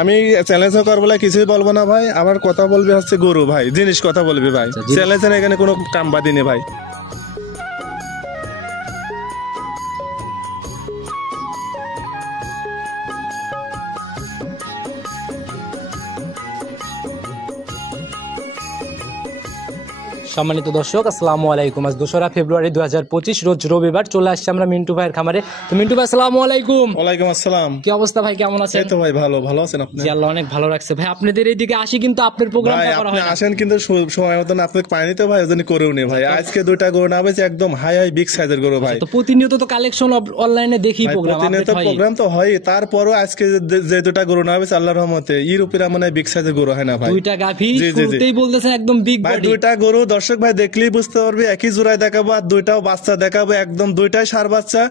আমি চ্যালেঞ্জ করবো না, কিছুই বলবো না ভাই। আমার কথা বলবে হচ্ছে গরু ভাই, জিনিস কথা বলবি ভাই। চ্যালেঞ্জের এখানে কোনো কাম বাদিনি ভাই। সম্মানিত দর্শক, আসসালামু আলাইকুম। আজ 2রা ফেব্রুয়ারি 2025 রোজ রবিবার চলে আসছে আমরা মিন্টু ভাইয়ের খামারে। তো মিন্টু ভাই আসসালামু আলাইকুম। ওয়ালাইকুম আসসালাম। কি অবস্থা ভাই, কেমন আছেন? এই তো ভাই ভালো আছেন আপনি? জি আল্লাহ অনেক ভালো রাখছে ভাই। আপনাদের এইদিকে আসি কিন্তু আপনার প্রোগ্রামটা করা হয় না। আসেন কিন্তু সময় মতন আপনাকে পাইনি তো ভাই, ওজন্য করেও নি ভাই। আজকে দুইটা গরু না হয়েছে, একদম হাই বিগ সাইজের গরু ভাই। তো প্রতিনিয়ত তো কালেকশন অনলাইনে দেখি প্রোগ্রাম, প্রতিনিয়ত প্রোগ্রাম তো হয়। তারপরও আজকে যে দুইটা গরু না হয়েছে আল্লাহর রহমতে, ইউরোপের মানে বিগ সাইজের গরু হয় না ভাই। দুইটা গাভী শুরুতেই বলতেছেন একদম বিগ ভাই। বডি। দুইটা গরু দর্শক ভাই দেখলেই বুঝতে পারবে, একই জোড়ায় দেখাবো আর দুইটাও বাচ্চা দেখাবো, একদম দুইটাই ষাঁড় বাচ্চা।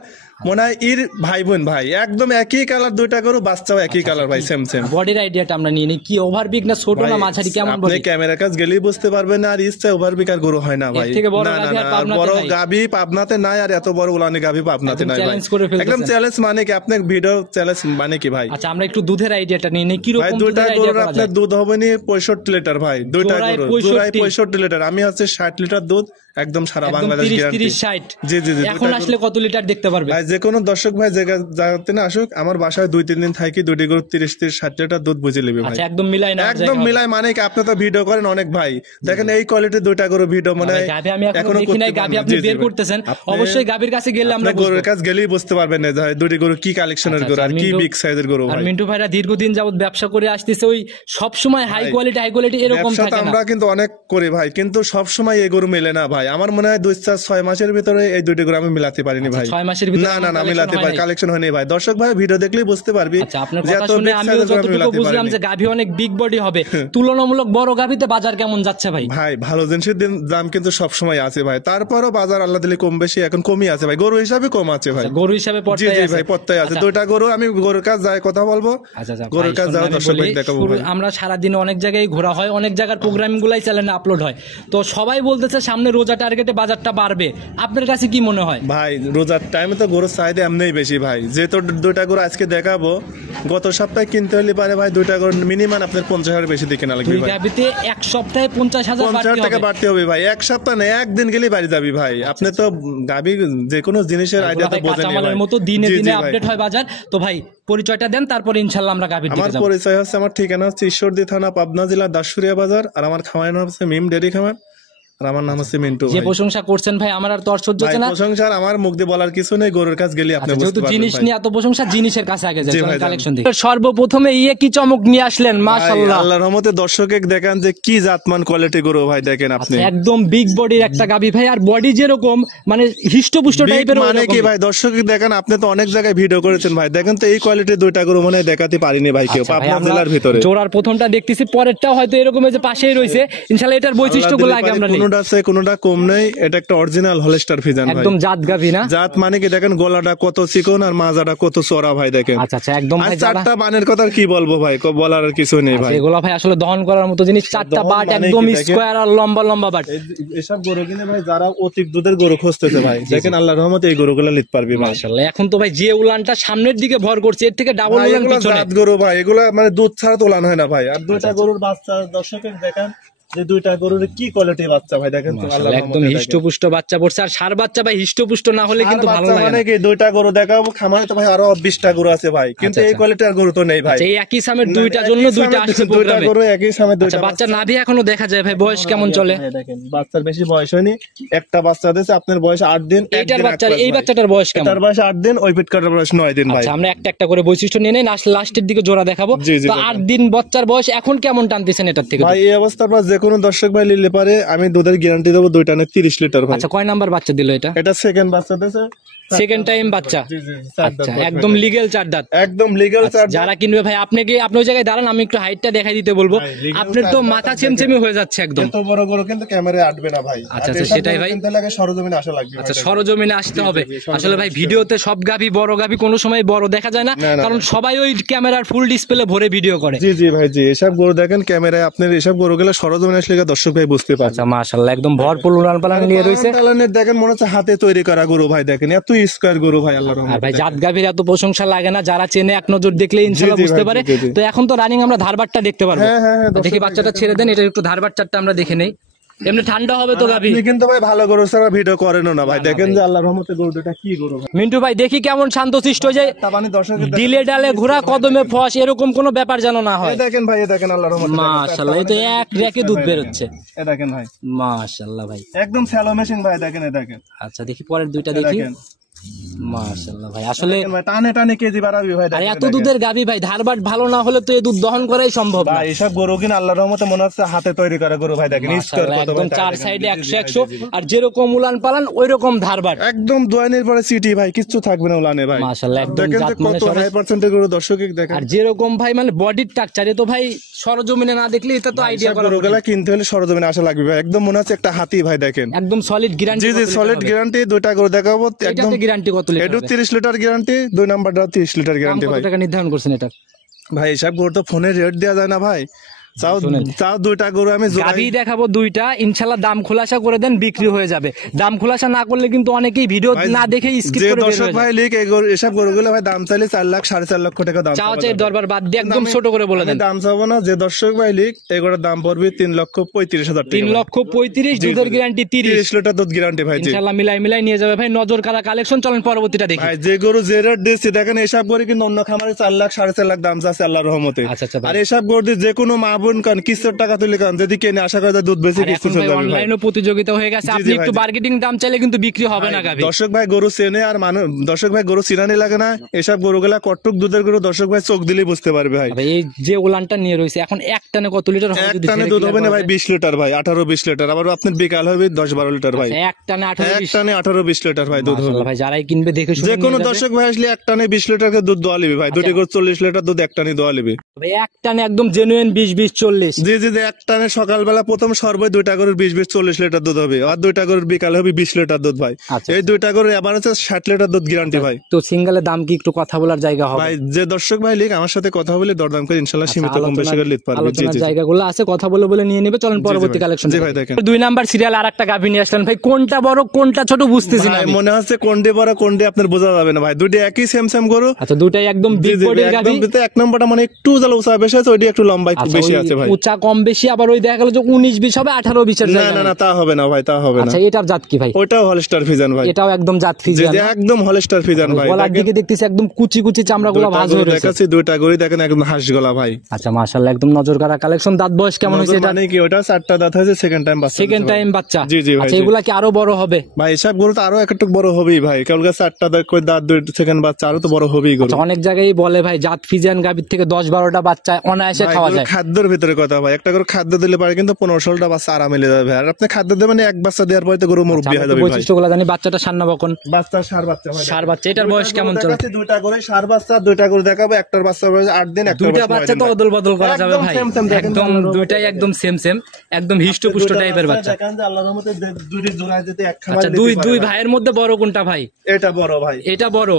মনে হয় ইর ভাই বোন ভাই, একদম একই কালার দুইটা গরু, বাচ্চাও একই কালার ভাই, সেম সেম। বডির আইডিয়াটা আমরা নিয়ে নিই, কি ওভার বিগ না ছোট না মাঝারি, কেমন বডি? আপনি ক্যামেরার কাছে গেলেই বুঝতে পারবেন না। আর ইচ্ছা ওভার বিগ আর গরু হয় না ভাই। না না না, বড় গাভী পাবনাতে নাই, আর এত বড় উলানি গাভী পাবনাতে নাই ভাই। একদম চ্যালেঞ্জ মানে কি, আপনি ভিডিও চ্যালেঞ্জ মানে কি ভাই? আচ্ছা আমরা একটু দুধের আইডিয়াটা নিয়ে নিই, কি রকম দুইটা গরুর আপনার দুধ হবে নি 65 লিটার ভাই। দুইটা গরু জোড়ায় 65 লিটার, আমি হচ্ছে 60 লিটার দুধ একদম সারা বাংলাদেশ গ্যারান্টি। 30-60 জি জি জি। এখন আসলে কত লিটার দেখতে পারবে ভাই? যে কোনো দর্শক ভাই জায়গাতে না আসুক, আমার বাসায় 2-3 দিন থাকি, দুইটি গরু 30-60 লিটার দুধ বুঝে নেবে ভাই। আচ্ছা একদম মিলাই না? একদম মিলাই মানে কি, আপনি তো ভিডিও করেন অনেক ভাই, দেখেন এই কোয়ালিটির দুইটা গরু ভিডিও মানে আমি এখনো দেখি নাই। গাভী আপনি বের করতেছেন, অবশ্যই গাভীর কাছে গেলে আমরা গরুর কাছে গেলেই বুঝতে পারবেন না যে দুইটি গরু কি কালেকশনের গরু আর কি বিগ সাইজের গরু ভাই। আর মিন্টু ভাইরা দীর্ঘদিন যাবত ব্যবসা করে আসতেছে, ওই সব সময় হাই কোয়ালিটি এরকম থাকে না। আমরা কিন্তু অনেক করি ভাই, কিন্তু সব সময় এই গরু মেলে না ভাই। আমার মনে হয় 2-6 মাসের ভিতরে এই দুইটি গরু আমি মিলাতে পারিনি ভাই। 6 মাসের ভিতরে না না না মিলাতে পারি, কালেকশন হয়নি ভাই। দর্শক ভাই ভিডিও দেখলেই বুঝতে পারবি। আচ্ছা আপনার কথা শুনে আমি যতটুকু বুঝলাম যে গাভী অনেক বিগ বডি হবে, তুলনামূলক বড় গাভীতে বাজার কেমন যাচ্ছে ভাই? ভাই ভালো জিনিসের দাম কিন্তু সব সময় আছে ভাই, তারপরও বাজার আল্লাহ দিলে কম বেশি এখন কমই আছে ভাই, গরু হিসাবে কম আছে ভাই। গরু হিসাবে জি জি ভাই পত্তায় আছে। দুইটা গরু আমি গরুর কাছে যাই কথা বলবো। গরুর কাছে যাও দর্শক ভাই দেখাবো ভাই। আমরা সারা দিন অনেক জায়গায় ঘোরা হয়, অনেক জায়গার প্রোগ্রাম গুলাই চ্যানেলে আপলোড হয়, তো সবাই বলতেছে সামনে রোজা টার্গেটে বাজারটা বাড়বে। আপনার কাছে কি মনে হয় ভাই? রোজার টাইমে তো গরুর চাহিদা এমনিই বেশি ভাই। যেহেতু দুইটা গরু আজকে দেখাবো, গত সপ্তাহে কিনতে হলে পারে ভাই দুইটা গরু মিনিমাম আপনার 50,000 বেশি দিয়ে কেনা লাগবে ভাই। এক সপ্তাহে 50,000 টাকা বাড়তে হবে ভাই। এক সপ্তাহ না, একদিন গেলেই বাড়ি যাবি ভাই। আপনি তো গাবি যে কোনো জিনিসের আইডিয়া তো বোঝেন না ভাই। মতো দিনে দিনে আপডেট হয় বাজার। তো ভাই পরিচয়টা দেন, তারপরে ইনশাআল্লাহ আমরা গাবি দিতে যাব। আমার পরিচয় হচ্ছে, আমার ঠিকানা হচ্ছে ঈশ্বরদী থানা, পাবনা জেলা, দাসুরিয়া বাজার। আর আমার খামারের নাম হচ্ছে মিম ডেয়ারি খামার, আর আমার নাম হচ্ছে মিন্টু। যে প্রশংসা করছেন ভাই আমার আর তো সহ্য হচ্ছে না। প্রশংসা আমার মুখ দিয়ে বলার কিছু নেই, গরুর কাছে গেলে আপনি বুঝতে পারবেন। জিনিস নিয়ে এত প্রশংসা, জিনিসের কাছে আগে যাই কালেকশন দেখি। সর্বপ্রথমে কি চমক নিয়ে আসলেন? মাশাআল্লাহ, আল্লাহর রহমতে দর্শকে দেখান যে কি জাতমান কোয়ালিটি গরু ভাই। দেখেন আপনি একদম বিগ বডির একটা গাবি ভাই, আর বডি যেরকম মানে হিষ্টপুষ্ট টাইপের। মানে কি ভাই, দর্শকে দেখেন, আপনি তো অনেক জায়গায় ভিডিও করেছেন ভাই, দেখেন তো এই কোয়ালিটির দুইটা গরু মনে দেখাতে পারিনি ভাই কেউ পাবনা জেলার ভিতরে। জোড়ার প্রথমটা দেখতেছি, পরেরটাও হয়তো এরকম যে পাশেই রয়েছে। ইনশাআল্লাহ এটার বৈশিষ্ট্যগুলো আগে আমরা নিই। কোনটা আছে কোনটা কম নেই, এটা একটা অরিজিনাল হলস্টার ফিজান ভাই, একদম জাত গাভী না? জাত মানে কি দেখেন গলাটা কত চিকন আর মাজাটা কত চড়া ভাই দেখেন। আচ্ছা আচ্ছা একদম ভাই। চারটা বানের কথা কি বলবো ভাই, বলার আর কিছু নেই ভাই। এগুলো ভাই আসলে দহন করার মতো জিনিস, চারটা বাট একদম স্কয়ার আর লম্বা লম্বা বাট। এসব গরু কিনে ভাই যারা অধিক দুধের গরু খুঁজতেছে ভাই, দেখেন আল্লাহর রহমতে এই গরুগুলো নিতে পারবি মাশাআল্লাহ। এখন তো ভাই যে উলানটা সামনের দিকে ভর করছে, এর থেকে ডাবল উলান পিছনে। জাত গরু ভাই, এগুলা মানে দুধ ছাড়া তো উলান হয় না ভাই। আর দুইটা গরুর বাচ্চা দর্শকের দেখেন যে দুইটা গরুর কি কোয়ালিটির বাচ্চা ভাই, দেখেন তো আল্লাহর একদম হিষ্টপুষ্ট বাচ্চা পড়ছে। আর ষাঁড় বাচ্চা ভাই হিষ্টপুষ্ট না হলে কিন্তু ভালো লাগে না। মানে কি দুইটা গরু দেখাবো খামারে তো ভাই আরো 20টা গরু আছে ভাই, কিন্তু এই কোয়ালিটির গরু তো নেই ভাই। এই একই সামের দুইটার জন্য দুইটা আসছে প্রোগ্রামে। গরু একই সামে দুইটা বাচ্চা নাভি এখনো দেখা যায় ভাই। বয়স কেমন চলে? দেখেন বাচ্চার বেশি বয়স হয়নি, একটা বাচ্চা দিয়েছে আপনার বয়স 8 দিন। এইটার বাচ্চার, এই বাচ্চাটার বয়স কেমন? তার বয়স 8 দিন, ওই পিটকাটার বয়স 9 দিন ভাই। আমরা একটা একটা করে বৈশিষ্ট্য নিয়ে নেই, লাস্টের দিকে জোড়া দেখাবো। তো 8 দিন বাচ্চার বয়স, এখন কেমন টানতেছেন এটার থেকে ভাই? এই অবস্থার পর যে কোনো দর্শক ভাই নিলে পারে, আমি দুধের গ্যারান্টি দেবো দুইটা না 30 লিটার ভাই। আচ্ছা কয় নাম্বার বাচ্চা দিল এটা? এটা সেকেন্ড বাচ্চা দিয়েছে, সেকেন্ড টাইম বাচ্চা। আচ্ছা একদম লিগ্যাল 4 দাঁত, একদম লিগ্যাল 4 দাঁত। যারা কিনবে ভাই আপনাকে, আপনি ওই জায়গায় দাঁড়ান, আমি একটু হাইটটা দেখাই দিতে বলবো। আপনার তো মাথা চেমচেমি হয়ে যাচ্ছে একদম। এত বড় বড় কিন্তু ক্যামেরায় আটবে না ভাই। আচ্ছা আচ্ছা সেটাই ভাই, কিন্তু লাগে সরজমিনে আসা লাগবে। আচ্ছা সরজমিনে আসতে হবে। আসলে ভাই ভিডিওতে সব গাভী বড় গাভী কোনো সময় বড় দেখা যায় না, কারণ সবাই ওই ক্যামেরার ফুল ডিসপ্লে ভরে ভিডিও করে। জি জি ভাই জি, এসব গরু দেখেন ক্যামেরায়, আপনার এসব গরুগুলো সরজমিনে সরজমিনে আসলে দর্শক ভাই বুঝতে পারবে। আচ্ছা মাশাআল্লাহ একদম ভরপুর উলান পালান নিয়ে রয়েছে। পালানের দেখেন মনে হচ্ছে হাতে তৈরি করা গরু ভাই, দেখেন এত স্কয়ার গরু ভাই আল্লাহর রহমতে। আর ভাই জাত গাভীর এত প্রশংসা লাগে না, যারা চেনে এক নজর দেখলে ইনশাআল্লাহ বুঝতে পারে। তো এখন তো রানিং আমরা ধারবাটটা দেখতে পারবো। হ্যাঁ দেখি বাচ্চাটা ছেড়ে দেন, এটা একটু ধারবাটটা আমরা দেখে নেই। এমনি ঠান্ডা হবে তো গাভী। আপনি কিন্তু ভাই ভালো গরু ছাড়া ভিডিও করেন না ভাই, দেখেন যে আল্লাহর রহমতে গরুটা কি গরু ভাই। মিন্টু ভাই দেখি কেমন শান্তশিষ্ট, যে তাবানি দর্শকের দিলে ডালে ঘোড়া কদমে ফস এরকম কোনো ব্যাপার যেন না হয়। দেখেন ভাই, দেখেন আল্লাহর রহমতে মাশাআল্লাহ, এই তো এক রেকে দুধ বের হচ্ছে। দেখেন ভাই মাশাআল্লাহ ভাই একদম স্যালো মেশিন ভাই, দেখেন দেখেন। আচ্ছা দেখি পরের দুইটা দেখি। মাশাআল্লাহ ভাই আসলে টানে টানে কেজি বাড়াবি ভাই। আর এত দুধের গাভী ভাই, ধারবাট ভালো না হলে তো এই দুধ দহন করাই সম্ভব না। এইসব গরু কিনা আল্লাহর রহমতে মনে হচ্ছে হাতে তৈরি করা গরু ভাই, দেখেন একদম চার সাইডে 100 আর যেরকম উলান পালান ওই রকম ধারবাট, একদম দোয়ানের পরে সিটি ভাই, কিচ্ছু থাকবে না উলানে ভাই। মাশাআল্লাহ একদম দেখেন যে কত হাই পার্সেন্টেজ গরু দর্শক দেখেন। আর যেরকম ভাই মানে বডির স্ট্রাকচার, এ তো ভাই সরজমিনে না দেখলে এটা তো আইডিয়া করা গরু গুলা কিনতে হলে সরজমিনে আসা লাগবে ভাই। একদম মনে হচ্ছে একটা হাতি ভাই, দেখেন একদম সলিড গ্যারান্টি। জি সলিড গ্যারান্টি। দুইটা গরু দেখাবো একদম গ্যারান্টি কত লিটার? এটা 30 লিটার গ্যারান্টি, 2 নাম্বারটা 30 লিটার গ্যারান্টি ভাই। কত টাকা নির্ধারণ করছেন এটা ভাই? এসব গরু তো ফোনে রেট দেওয়া যায় না ভাই। চাও দুইটা গরু আমি গাভী দেখাবো দুইটা, ইনশাআল্লাহ দাম খোলাসা করে দেন, বিক্রি হয়ে যাবে। দাম খোলাসা না করলে কিন্তু অনেকেই ভিডিও না দেখে স্কিপ করে বের হয়ে যায়। দর্শক ভাই লিখ এই গরু, এসব গরুগুলো ভাই দাম চাইলে 4 লাখ 4.5 লক্ষ টাকা দাম চাও চাই দরবার বাদ দিয়ে একদম ছোট করে বলে দেন। দাম চাবো না। যে দর্শক ভাই লিখ এই গরুর দাম পড়বে 3,35,000 টাকা। 3,35,000 দুধের গ্যারান্টি 30 লিটার দুধ গ্যারান্টি ভাই। ইনশাআল্লাহ মিলাই নিয়ে যাবে ভাই। নজর কারা কালেকশন, চলেন পরবর্তীটা দেখি ভাই। যে গরু যে রেট দিচ্ছি দেখেন, এসব গরু কিন্তু অন্য খামারে 4 লাখ 4.5 লাখ দাম যাচ্ছে আল্লাহর রহমতে। আর এসব গরু যে কোনো মা বোন কান কিছু টাকা তুলে কান যদি কেনে আশা করে দুধ বেশি কিছু চলে যাবে। অনলাইনে প্রতিযোগিতা হয়ে গেছে, আপনি একটু বার্গেনিং দাম চাইলে কিন্তু বিক্রি হবে না গাভী। দর্শক ভাই গরু চেনে আর দর্শক ভাই গরু চিনানি লাগে না। এসব গরুগুলা কটক দুধের গরু, দর্শক ভাই চোখ দিলেই বুঝতে পারবে ভাই। এই যে উলানটা নিয়ে রয়েছে এখন এক টানে কত লিটার হবে? এক টানে দুধ হবে না ভাই 20 লিটার ভাই, 18-20 লিটার। আবার আপনার বিকাল হবে 10-12 লিটার ভাই। এক টানে 18-20 লিটার ভাই দুধ হবে ভাই। যারাই কিনবে দেখে শুনে যে কোনো দর্শক ভাই আসলে এক টানে 20 লিটার দুধ দোয়া লিবে ভাই। দুটি গরু 40 লিটার দুধ এক টানে দোয়া লিবে ভাই। এক টানে একদম জেনুইন 20-20-40। জি এক টানে সকালবেলা প্রথম সর্বই 2টা গরুর 20-40 লিটার দুধ হবে, আর 2টা গরুর বিকালে হবে 20 লিটার দুধ ভাই। এই 2টা গরুর এবার হচ্ছে 60 লিটার দুধ গ্যারান্টি ভাই। তো সিঙ্গেলের দাম কি একটু কথা বলার জায়গা হবে ভাই? যে দর্শক ভাই লিখ আমার সাথে কথা বলে দরদাম করে ইনশাআল্লাহ সীমিত কম বেশি করে নিতে পারবে। আলোচনার জায়গাগুলো আছে, কথা বলে নিয়ে নেবে। চলেন পরবর্তী কালেকশন। জি ভাই দেখেন 2 নাম্বার সিরিয়াল আরেকটা গাভী নিয়ে আসলেন ভাই। কোনটা বড় কোনটা ছোট বুঝতেছি না। মনে হচ্ছে কোনটি বড় কোনটি আপনার বোঝা যাবে না ভাই। দুটি একই সেম গরু। আচ্ছা দুটাই একদম বিগ বডির গাভী। এক নম্বরটা মানে একটু জালা উঁচা বেশি আছে, ওইটা একটু লম্বা একটু বেশি আছে ভাই। উঁচা কম বেশি, আবার ওই দেখা গেল যে 19-20 হবে 18-20 এর জায়গা। না তা হবে না ভাই, তা হবে না। আচ্ছা এটার জাত কি ভাই? ওটাও হলস্টার ফিজান ভাই। এটাও একদম জাত ফিজান, একদম হলস্টার ফিজান ভাই। গলার দিকে দেখতেছি একদম কুচি চামড়াগুলো ভাঁজ হয়ে রয়েছে। দেখাচ্ছি দুইটা গরু দেখেন একদম হাঁস গলা ভাই। আচ্ছা মাশাআল্লাহ একদম নজর কাড়া কালেকশন। দাঁত বয়স কেমন হয়েছে এটা? মানে কি ওটা 4টা দাঁত হয়েছে, সেকেন্ড টাইম বাচ্চা। জি ভাই। আচ্ছা এগুলা কি আরো বড় হবে ভাই? এসব গরু তো আরো একটু বড় হবেই ভাই, কারণ 4টা দাঁত করে দাঁত 2 সেকেন্ড বাচ্চা, আরো তো বড় হবেই গরু। অনেক জায়গায় বলে ভাই জাত ফিজিয়ান গাভীর থেকে 10-12টা বাচ্চা অনায়াসে খাওয়া যায়। খাদ্যের ভিতরে কথা ভাই, একটা করে খাদ্য দিলে পারে কিন্তু 15-16টা বাচ্চা আরামে মিলে যাবে। আর আপনি খাদ্য দেবেন এক বাচ্চা দেওয়ার পরে তো গরু মুরব্বি হয়ে যাবে ভাই। বৈশিষ্ট্যগুলো জানি। বাচ্চাটা সান্না বকন বাচ্চা, সার বাচ্চা ভাই। সার বাচ্চা। এটার বয়স কেমন চলে? দুইটা করে সার বাচ্চা, দুইটা করে দেখাবো। একটার বাচ্চা বয়স 8 দিন, একটা দুইটা বাচ্চা তো অদল বদল করা যাবে ভাই। একদম দুইটাই একদম সেম একদম হিষ্টপুষ্ট টাইপের বাচ্চা। দেখেন যে আল্লাহর রহমতে দুইটি জোড়ায় যেতে এক খামার। আচ্ছা দুই ভাইয়ের মধ্যে বড় কোনটা ভাই? এটা বড় ভাই। এটা বড়।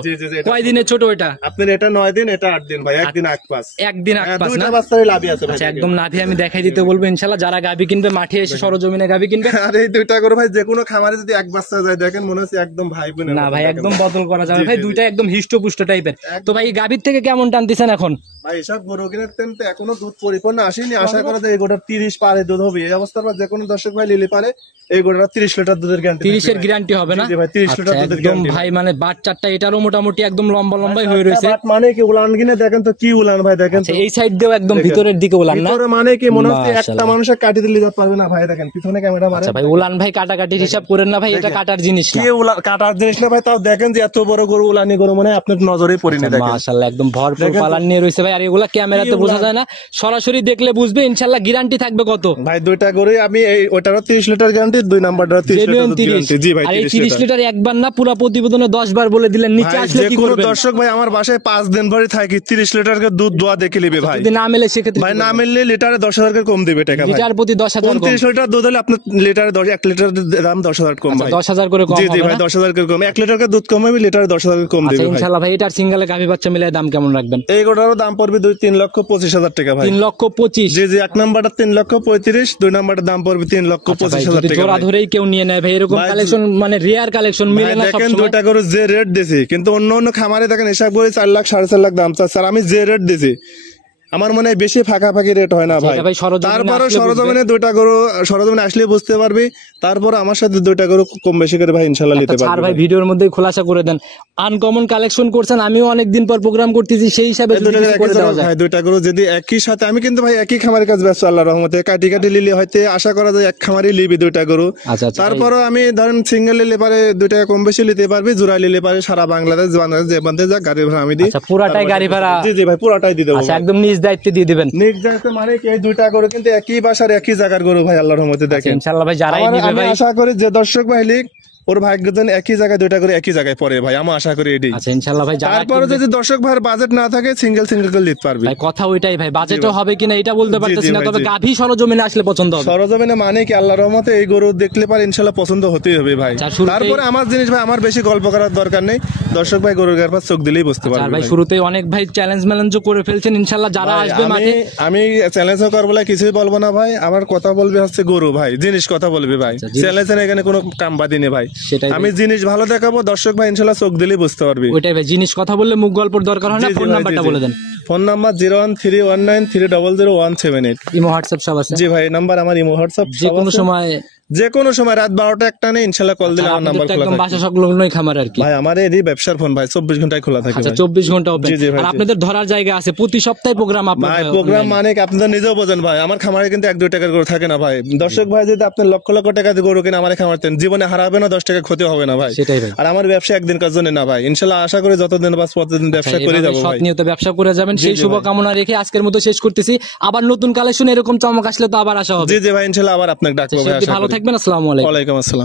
কয় দিনের ছোট এটা? আপনার এটা 9 দিন, এটা 8 দিন ভাই। একদিন আগ পাস না। দুইটা বাচ্চারই লাভই আছে ভাই। আচ্ছা একদম নাভি আমি দেখাই দিতে বলবো ইনশাআল্লাহ। যারা গাভী কিনবে মাঠে এসে সরজমিনে গাভী কিনবে। আর এই দুইটা করে ভাই যে কোনো খামারে যদি এক বাচ্চা যায় দেখেন মনে হচ্ছে একদম ভাই বোন। না ভাই একদম বদল করা যাবে ভাই। দুইটা একদম হিষ্টপুষ্ট টাইপের। তো ভাই গাভীর থেকে কেমন টানতেছেন এখন? ভাই এসব গরু কিনে তো এখনো দুধ পরিপূর্ণ আসেনি। আশা করা যায় এই গোটা 30 পারে দুধ হবে। এই অবস্থার পর যে কোনো দর্শক ভাই লিলি পারে এই গোটা 30 লিটার দুধের গ্যারান্টি। 30 এর গ্যারান্টি হবে না? জি ভাই 30 লিটার দুধের গ্যারান্টি ভাই। মানে বাচ্চাটা এটারও মোটামুটি একদম লম্বাই হয়ে রয়েছে। মানে কি উলান কিনে দেখেন তো কি উলান ভাই, দেখেন এই সাইড দিয়েও একদম ভিতরের দিকে উলান না? ভিতরে মানে কি মনে হচ্ছে একটা মানুষের কাটি দিলে যেতে পারবে না ভাই। দেখেন পিছনে ক্যামেরা মারে। আচ্ছা ভাই উলান ভাই কাটাকাটির হিসাব করেন না ভাই, এটা কাটার জিনিস না। কি উলান কাটার জিনিস না ভাই। তাও দেখেন যে এত বড় গরু উলানি গরু মানে আপনার নজরেই পড়ে না। দেখেন মাশাআল্লাহ একদম ভরপুর পালান নিয়ে রয়েছে ভাই। আর এগুলা ক্যামেরাতে বোঝা যায় না, সরাসরি দেখলে বুঝবে। ইনশাআল্লাহ গ্যারান্টি থাকবে কত ভাই? দুইটা গরুই আমি এই ওটারও 30 লিটার গ্যারান্টি, 2 নাম্বারটারও 30 লিটার গ্যারান্টি। জি ভাই। আর এই 30 লিটার একবার না পুরো প্রতিবেদনে 10 বার বলে দিলেন, নিচে আসলে কি করবেন? দর্শক ভাই আমার বাসায় 5 দিন ভরে থাকি, 30 লিটার দুধ দোয়া দেখে নেবে ভাই। যদি না মেলে সেক্ষেত্রে ভাই না মিললে লিটারে 10,000 করে কম দিবে টাকা ভাই। লিটার প্রতি 10,000 কম। 30 লিটার দুধ হলে আপনার লিটারে 1 লিটার দাম 10,000 কম ভাই। 10,000 করে কম। জি ভাই 10,000 করে কম। 1 লিটার দুধ কম হবে, লিটারে 10,000 করে কম দিবে ভাই। ইনশাআল্লাহ ভাই। এটার সিঙ্গেলে গাভী বাচ্চা মিলে দাম কেমন রাখবেন? এই গোটারও দাম পড়বে 3,25,000 টাকা ভাই। 3,25,000 3,25,000। জি জি, 1 নাম্বারটা 3,35,000, 2 নাম্বারটার দাম পড়বে 3,25,000 টাকা। জোড়া ধরেই কেউ নিয়ে নেয় ভাই, এরকম কালেকশন মানে রেয়ার কালেকশন মিলে না দেখেন সবসময়। দুইটা গরু যে রেট দিছি, কিন্তু অন্য অন্য খামারে দেখেন হিসাব করে 4 লাখ 4.5 লাখ দাম চাচ্ছে, আর আমি যে রেট দিছি আমার মনে হয় বেশি ফাঁকাফাঁকি রেট হয় না ভাই। তারপরে সরজমিনে দুইটা গরু সরজমিনে আসলে বুঝতে পারবি, তারপরে আমার সাথে দুইটা গরু কম বেশি করে ভাই ইনশাল্লাহ নিতে পারবি। আর ভাই ভিডিওর মধ্যে খোলাসা করে দেন, আনকমন কালেকশন করছেন, আমিও অনেকদিন পর প্রোগ্রাম করতেছি, সেই হিসাবে ভাই দুইটা গরু যদি একই সাথে, আমি কিন্তু ভাই একই খামারের কাজ ব্যস্ত আল্লাহর রহমতে, কাটি কাটি লিলে হয়তো আশা করা যায় এক খামারই লিবি দুইটা গরু। তারপরও আমি ধরেন সিঙ্গেল নিলে পারে 2 টাকা কম বেশি নিতে পারবি, জোড়া নিলে পারে সারা বাংলাদেশ যে বান্ধে যা গাড়ি ভাড়া আমি দিই। পুরাটাই গাড়ি ভাড়া? জি জি ভাই, পুরাটাই দিয়ে দেবো। একদম নিজ দায়িত্বে দিয়ে দিবেন? মানে কি, এই দুইটা গরু কিন্তু একই বাসার একই জায়গার গরু ভাই আল্লাহর রহমতে। দেখেন ইনশাআল্লাহ ভাই, যারাই নিবে আমি আশা করি যে দর্শক ভাই লিখ ওর ভাগ্যজন একই জায়গায় দুইটা করে একই জায়গায় পড়ে ভাই, আমি আশা করি এটাই। আচ্ছা ইনশাআল্লাহ ভাই, তারপরে যদি দর্শক ভাইয়ের বাজেট না থাকে সিঙ্গেল সিঙ্গেল করে নিতে পারবে ভাই। কথা ওইটাই ভাই, বাজেটও হবে কিনা এটা বলতে পারতেছি না, তবে গাভী সরজমিনে আসলে পছন্দ হবে। সরজমিনে মানে কি আল্লাহর রহমতে এই গরু দেখলে পারে ইনশাআল্লাহ পছন্দ হতেই হবে ভাই। তারপরে আমার জিনিস ভাই আমার বেশি গল্প করার দরকার নেই, দর্শক ভাই গরুর গায়ের পাশ চোখ দিলেই বুঝতে পারবে ভাই। শুরুতেই অনেক ভাই চ্যালেঞ্জ ম্যালেঞ্জও করে ফেলছেন, ইনশাআল্লাহ যারা আসবে মাঠে। আমি চ্যালেঞ্জও করব বলে কিছুই বলবো না ভাই, আমার কথা বলবে হচ্ছে গরু ভাই, জিনিস কথা বলবে ভাই, চ্যালেঞ্জের এখানে কোনো কাম বাদি নেই ভাই। আমি জিনিস ভালো দেখাবো, দর্শক ভাই ইনশাআল্লাহ চোখ দিলেই বুঝতে পারবে। ওইটাই ভাই, জিনিস কথা বললে মুখ গল্পর দরকার হয় না। ফোন নাম্বারটা বলে দেন। Phone number 01319300178। ইমো হোয়াটসঅ্যাপ সব আছে? জি ভাই, নাম্বার আমার ইমো হোয়াটসঅ্যাপ যে কোনো সময় রাত 12টা 1টা নেই ইনশাআল্লাহ কল দিলে আমার নাম্বার খোলা থাকে। একদম বাসা সংলগ্নই খামার আর কি ভাই, আমার এই ব্যবসার ফোন ভাই 24 ঘন্টায় খোলা থাকে। আচ্ছা 24 ঘন্টা ওপেন। আর আপনাদের ধরার জায়গা আছে, প্রতি সপ্তাহে প্রোগ্রাম আপনাদের? ভাই প্রোগ্রাম মানে কি আপনারা নিজেও বোঝেন ভাই, আমার খামারে কিন্তু 1-2 টাকার গরু থাকে না ভাই। দর্শক ভাই যদি আপনি লক্ষ লক্ষ টাকা দিয়ে গরু কিনে আমার খামারতেন, জীবনে হারাবে না, 10 টাকা ক্ষতি হবে না ভাই। সেটাই ভাই। আর আমার ব্যবসা একদিন কাজ জন্য না ভাই, ইনশাআল্লাহ আশা করি যতদিন বাস ততদিন ব্যবসা করে যাব ভাই। সৎ নিয়তে ব্যবসা করে যাবেন, সেই শুভ কামনা রেখে আজকের মতো শেষ করতেছি। আবার নতুন কালেকশন এরকম চমক আসলে তো আবার আসা হবে। জি জি ভাই, ইনশাআল্লাহ আবার আপনাকে ডাকবো ভাই। ভালো থাকবেন, আসসালামু আলাইকুম। ওয়ালাইকুম আসসালাম।